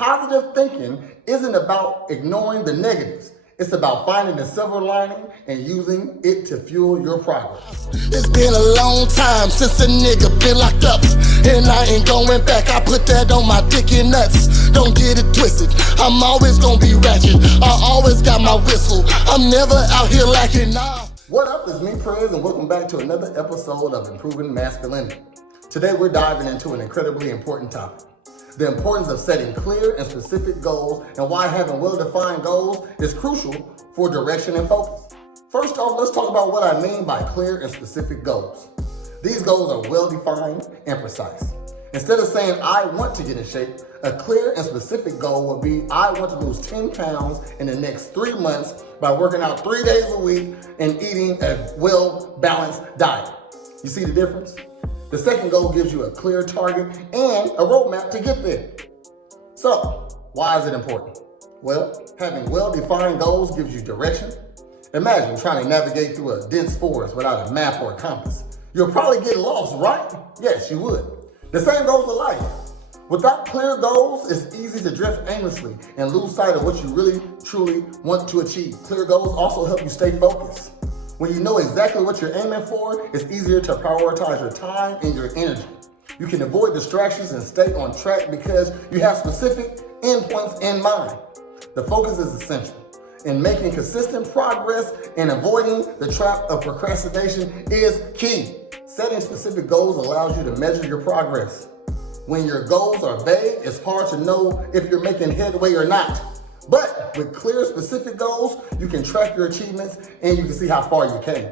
positive thinking isn't about ignoring the negatives. It's about finding the silver lining and using it to fuel your progress. It's been a long time since a nigga been locked up, and I ain't going back. I put that on my dick and nuts. Don't get it twisted. I'm always gonna be ratchet. I always got my whistle. I'm never out here lacking. Nah. What up, it's me, Prez, and welcome back to another episode of Improving Masculinity. Today we're diving into an incredibly important topic. The importance of setting clear and specific goals and why having well-defined goals is crucial for direction and focus. First off, let's talk about what I mean by clear and specific goals. These goals are well-defined and precise. Instead of saying, I want to get in shape, a clear and specific goal would be, I want to lose 10 pounds in the next 3 months by working out 3 days a week and eating a well-balanced diet. You see the difference? The second goal gives you a clear target and a roadmap to get there. So, why is it important? Well, having well-defined goals gives you direction. Imagine trying to navigate through a dense forest without a map or a compass. You'll probably get lost, right? Yes, you would. The same goes for life. Without clear goals, it's easy to drift aimlessly and lose sight of what you really, truly want to achieve. Clear goals also help you stay focused. When you know exactly what you're aiming for, it's easier to prioritize your time and your energy. You can avoid distractions and stay on track because you have specific endpoints in mind. The focus is essential. And making consistent progress and avoiding the trap of procrastination is key. Setting specific goals allows you to measure your progress. When your goals are vague, it's hard to know if you're making headway or not. But with clear, specific goals, you can track your achievements and you can see how far you came.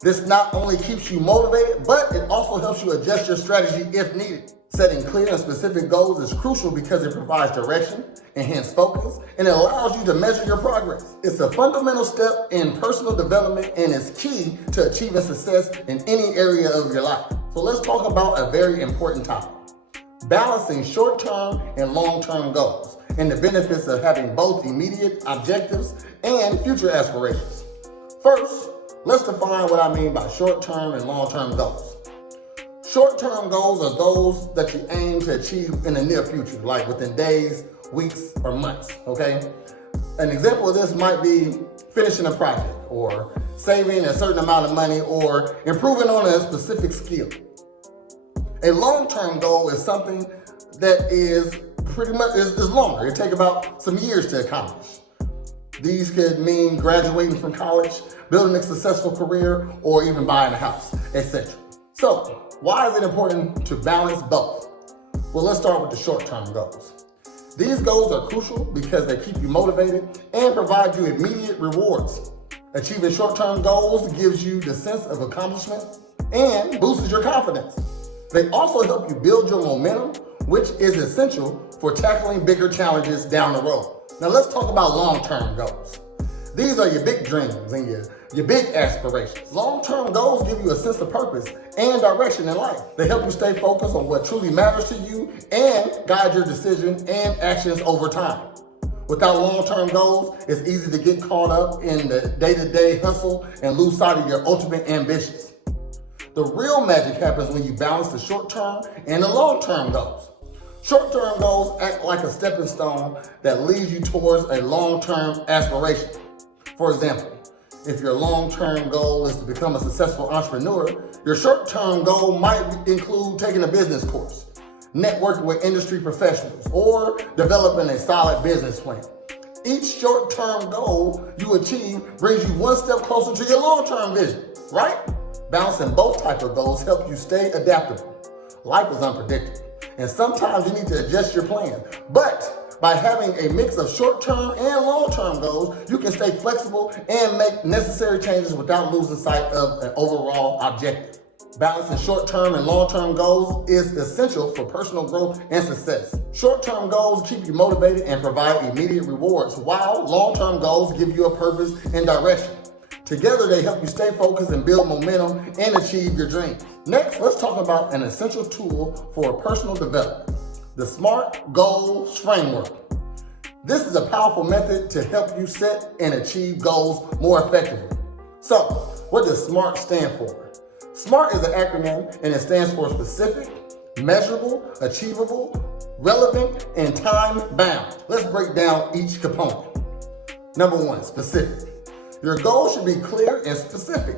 This not only keeps you motivated, but it also helps you adjust your strategy if needed. Setting clear and specific goals is crucial because it provides direction, enhanced focus, and it allows you to measure your progress. It's a fundamental step in personal development and is key to achieving success in any area of your life. So let's talk about a very important topic: balancing short-term and long-term goals, and the benefits of having both immediate objectives and future aspirations. First, let's define what I mean by short-term and long-term goals. Short-term goals are those that you aim to achieve in the near future, like within days, weeks, or months, okay? An example of this might be finishing a project, or saving a certain amount of money, or improving on a specific skill. A long-term goal is something that is pretty much is longer. It takes about some years to accomplish. These could mean graduating from college, building a successful career, or even buying a house, etc. So, why is it important to balance both? Well, let's start with the short-term goals. These goals are crucial because they keep you motivated and provide you immediate rewards. Achieving short-term goals gives you the sense of accomplishment and boosts your confidence. They also help you build your momentum, which is essential for tackling bigger challenges down the road. Now let's talk about long-term goals. These are your big dreams and your big aspirations. Long-term goals give you a sense of purpose and direction in life. They help you stay focused on what truly matters to you and guide your decisions and actions over time. Without long-term goals, it's easy to get caught up in the day-to-day hustle and lose sight of your ultimate ambitions. The real magic happens when you balance the short-term and the long-term goals. Short-term goals act like a stepping stone that leads you towards a long-term aspiration. For example, if your long-term goal is to become a successful entrepreneur, your short-term goal might include taking a business course, networking with industry professionals, or developing a solid business plan. Each short-term goal you achieve brings you one step closer to your long-term vision, right? Balancing both types of goals helps you stay adaptable. Life is unpredictable, and sometimes you need to adjust your plan. But by having a mix of short-term and long-term goals, you can stay flexible and make necessary changes without losing sight of an overall objective. Balancing short-term and long-term goals is essential for personal growth and success. Short-term goals keep you motivated and provide immediate rewards, while long-term goals give you a purpose and direction. Together, they help you stay focused and build momentum and achieve your dreams. Next, let's talk about an essential tool for personal development: the SMART Goals Framework. This is a powerful method to help you set and achieve goals more effectively. So, what does SMART stand for? SMART is an acronym and it stands for specific, measurable, achievable, relevant, and time-bound. Let's break down each component. Number one, specific. Your goal should be clear and specific.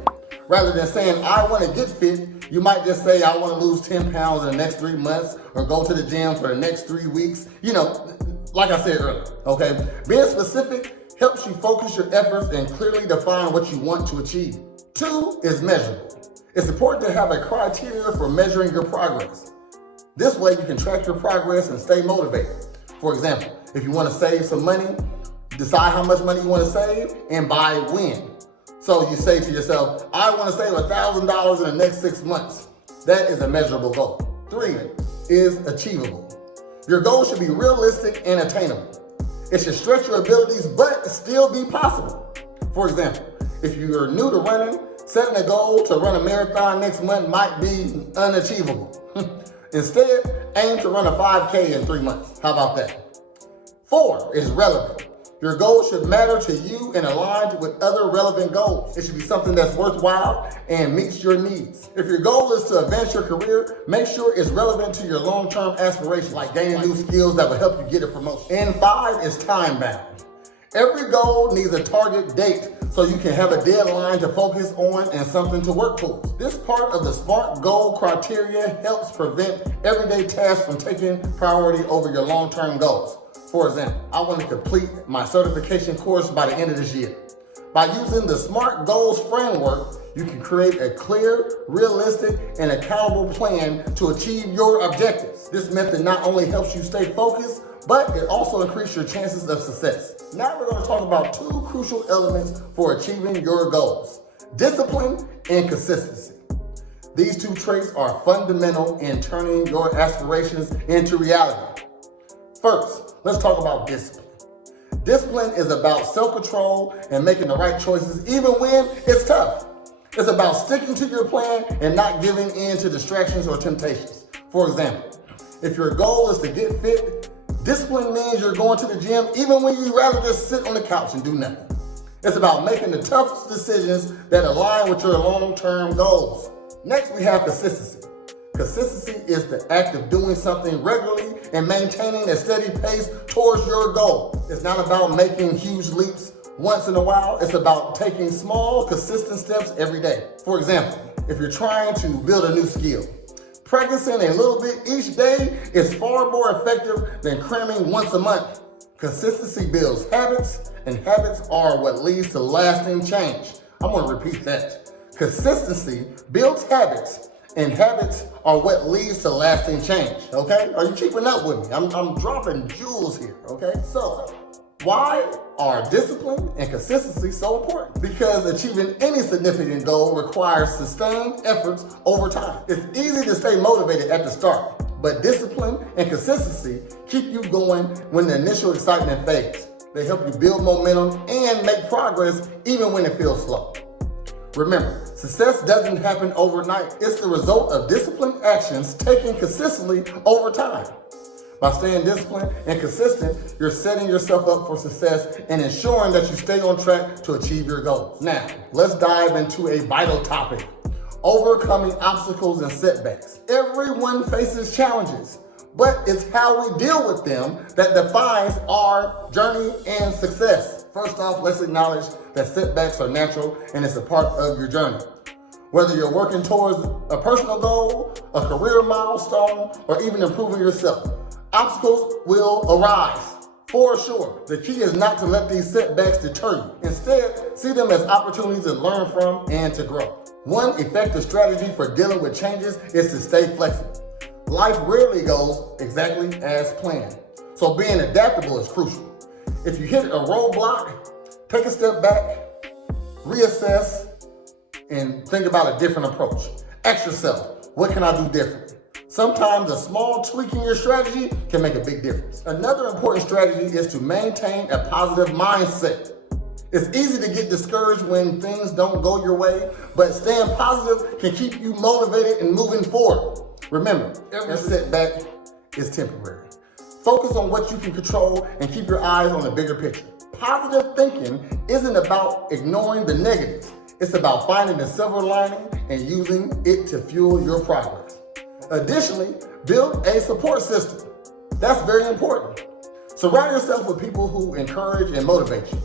Rather than saying, I want to get fit, you might just say, I want to lose 10 pounds in the next 3 months or go to the gym for the next 3 weeks. You know, like I said earlier, okay? Being specific helps you focus your efforts and clearly define what you want to achieve. 2 is measurable. It's important to have a criteria for measuring your progress. This way you can track your progress and stay motivated. For example, if you want to save some money, decide how much money you want to save and by when. So you say to yourself, I want to save $1,000 in the next 6 months. That is a measurable goal. 3 is achievable. Your goal should be realistic and attainable. It should stretch your abilities, but still be possible. For example, if you're new to running, setting a goal to run a marathon next month might be unachievable. Instead, aim to run a 5K in 3 months. How about that? 4 is relevant. Your goal should matter to you and align with other relevant goals. It should be something that's worthwhile and meets your needs. If your goal is to advance your career, make sure it's relevant to your long-term aspirations, like gaining new skills that will help you get a promotion. And 5 is time-bound. Every goal needs a target date so you can have a deadline to focus on and something to work towards. This part of the SMART goal criteria helps prevent everyday tasks from taking priority over your long-term goals. For example, I want to complete my certification course by the end of this year. By using the SMART Goals framework, you can create a clear, realistic, and accountable plan to achieve your objectives. This method not only helps you stay focused, but it also increases your chances of success. Now we're going to talk about 2 crucial elements for achieving your goals: discipline and consistency. These 2 traits are fundamental in turning your aspirations into reality. First, let's talk about discipline. Discipline is about self-control and making the right choices even when it's tough. It's about sticking to your plan and not giving in to distractions or temptations. For example, if your goal is to get fit, discipline means you're going to the gym even when you'd rather just sit on the couch and do nothing. It's about making the toughest decisions that align with your long-term goals. Next, we have consistency. Consistency is the act of doing something regularly and maintaining a steady pace towards your goal. It's not about making huge leaps once in a while. It's about taking small, consistent steps every day. For example, if you're trying to build a new skill, practicing a little bit each day is far more effective than cramming once a month. Consistency builds habits, and habits are what leads to lasting change. I'm going to repeat that. Consistency builds habits, and habits are what leads to lasting change, okay? Are you keeping up with me? I'm dropping jewels here, okay? So, why are discipline and consistency so important? Because achieving any significant goal requires sustained efforts over time. It's easy to stay motivated at the start, but discipline and consistency keep you going when the initial excitement fades. They help you build momentum and make progress even when it feels slow. Remember, success doesn't happen overnight. It's the result of disciplined actions taken consistently over time. By staying disciplined and consistent, you're setting yourself up for success and ensuring that you stay on track to achieve your goals. Now, let's dive into a vital topic: overcoming obstacles and setbacks. Everyone faces challenges, but it's how we deal with them that defines our journey and success. First off, let's acknowledge that setbacks are natural and it's a part of your journey. Whether you're working towards a personal goal, a career milestone, or even improving yourself, obstacles will arise, for sure. The key is not to let these setbacks deter you. Instead, see them as opportunities to learn from and to grow. One effective strategy for dealing with changes is to stay flexible. Life rarely goes exactly as planned, so being adaptable is crucial. If you hit a roadblock, take a step back, reassess, and think about a different approach. Ask yourself, what can I do differently? Sometimes a small tweak in your strategy can make a big difference. Another important strategy is to maintain a positive mindset. It's easy to get discouraged when things don't go your way, but staying positive can keep you motivated and moving forward. Remember, every setback is temporary. Focus on what you can control and keep your eyes on the bigger picture. Positive thinking isn't about ignoring the negatives. It's about finding the silver lining and using it to fuel your progress. Additionally, build a support system. That's very important. Surround yourself with people who encourage and motivate you.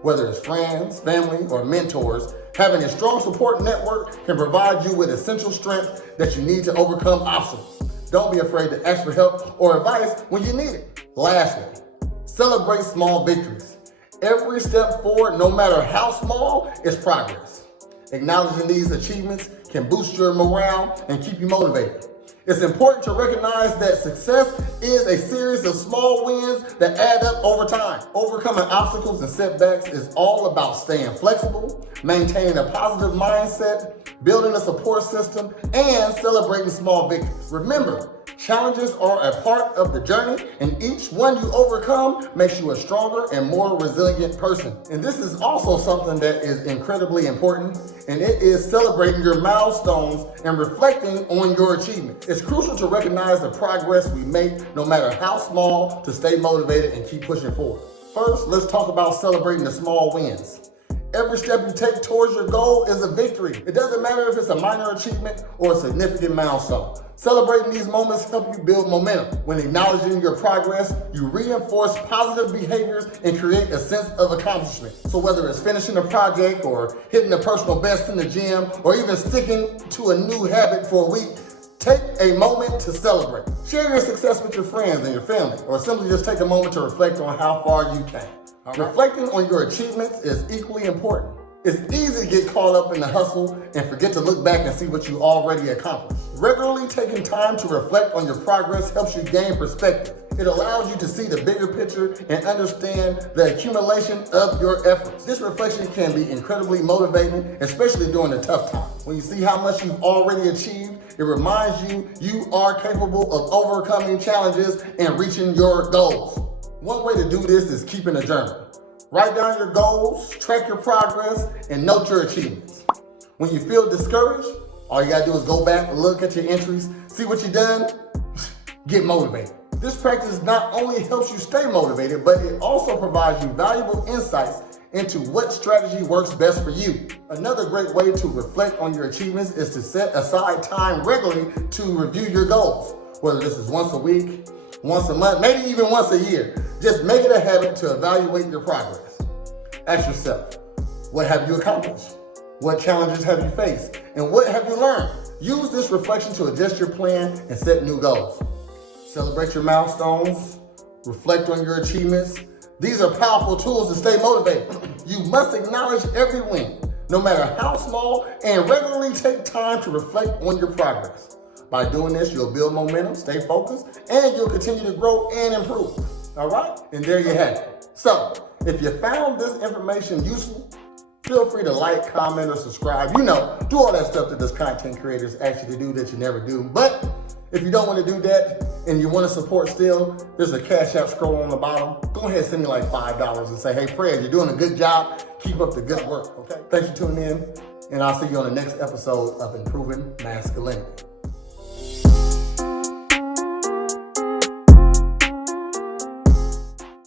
Whether it's friends, family, or mentors, having a strong support network can provide you with essential strength that you need to overcome obstacles. Don't be afraid to ask for help or advice when you need it. Lastly, celebrate small victories. Every step forward, no matter how small, is progress. Acknowledging these achievements can boost your morale and keep you motivated. It's important to recognize that success is a series of small wins that add up over time. Overcoming obstacles and setbacks is all about staying flexible, maintaining a positive mindset, building a support system, and celebrating small victories. Remember, challenges are a part of the journey, and each one you overcome makes you a stronger and more resilient person. And this is also something that is incredibly important, and it is celebrating your milestones and reflecting on your achievements. It's crucial to recognize the progress we make, no matter how small, to stay motivated and keep pushing forward. First, let's talk about celebrating the small wins. Every step you take towards your goal is a victory. It doesn't matter if it's a minor achievement or a significant milestone. Celebrating these moments help you build momentum. When acknowledging your progress, you reinforce positive behaviors and create a sense of accomplishment. So whether it's finishing a project or hitting a personal best in the gym or even sticking to a new habit for a week, take a moment to celebrate. Share your success with your friends and your family, or simply just take a moment to reflect on how far you came. Reflecting on your achievements is equally important. It's easy to get caught up in the hustle and forget to look back and see what you already accomplished. Regularly taking time to reflect on your progress helps you gain perspective. It allows you to see the bigger picture and understand the accumulation of your efforts. This reflection can be incredibly motivating, especially during the tough times. When you see how much you've already achieved, it reminds you you are capable of overcoming challenges and reaching your goals. One way to do this is keeping a journal. Write down your goals, track your progress, and note your achievements. When you feel discouraged, all you gotta do is go back and look at your entries, see what you've done, get motivated. This practice not only helps you stay motivated, but it also provides you valuable insights into what strategy works best for you. Another great way to reflect on your achievements is to set aside time regularly to review your goals. Whether this is once a week, once a month, maybe even once a year. Just make it a habit to evaluate your progress. Ask yourself, what have you accomplished? What challenges have you faced? And what have you learned? Use this reflection to adjust your plan and set new goals. Celebrate your milestones, reflect on your achievements. These are powerful tools to stay motivated. You must acknowledge every win, no matter how small, and regularly take time to reflect on your progress. By doing this, you'll build momentum, stay focused, and you'll continue to grow and improve. All right? And there you have it. So, if you found this information useful, feel free to like, comment, or subscribe. You know, do all that stuff that those content creators ask you to do that you never do. But if you don't want to do that and you want to support still, there's a Cash App scroll on the bottom. Go ahead and send me like $5 and say, hey, Fred, you're doing a good job. Keep up the good work, okay? Thanks for tuning in, and I'll see you on the next episode of Improving Masculinity.